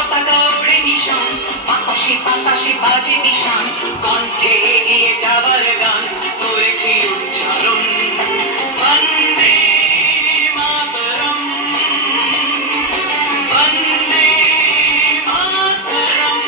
পতাকা ওড়ে নিশান, বাতাসে বাতাসে বাজে নিশান, কণ্ঠে এগিয়ে যাবার গান করেছি উচ্চারণ। বন্দে মাতরম, বন্দে মাতরম।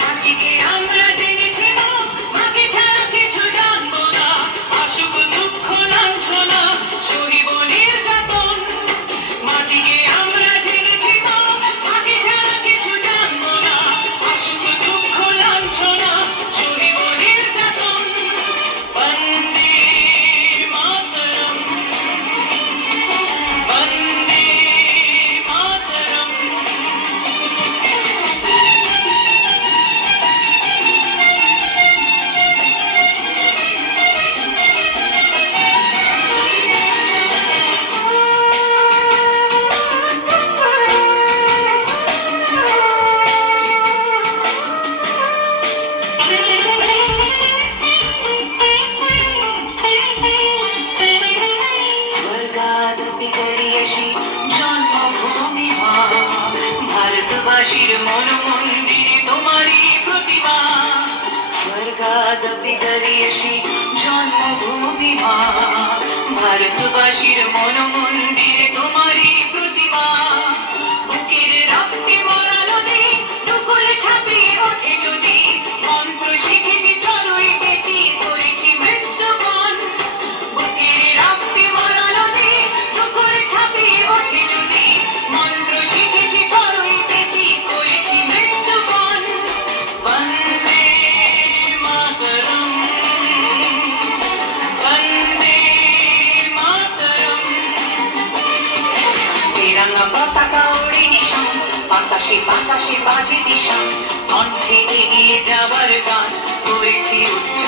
মাটিকে আমরা জেনেছি না, মাকে ছাড়া কিছু জানবো না, আসুক দুঃখ লাঞ্ছনা, সহিব নির্যাতন। মাটিকে আমরা জেনেছি না, মাকে ছাড়া কিছু জানবো না, আসুক দুঃখ লাঞ্ছনা, সহিব নির্যাতন। বন্দে মাতরম, বন্দে মাতরম। স্বর্গাদপি গরিয়সি জন্মভূমি মা, ভারতবাসীর মন মন্দিরে তোমারই প্রতিমা। স্বর্গাদপি গরিয়সি জন্মভূমি মা, ভারতবাসীর মন মন্দিরে তোমারই প্রতিমা। বুকের রক্তে মরা নদী দুকুল ছাপিয়ে ওঠে যদি, মন্ত্র শিখেছি চলোই বেঁচে করেছি মৃত্যুবরণ। বুকের রক্তে মরা নদী দুকুল ছাপিয়ে ওঠে যদি, মন্ত্র শিখেছি চলোই বেঁচে করেছি মৃত্যুবরণ। বন্দে মাতরম, বন্দে মাতরম। তেরঙ্গা পতাকা ওড়ে নিশান, বাতাসে বাতাসে বাজে নিশান, কণ্ঠে এগিয়ে যাবার গান করেছি উচ্চারণ।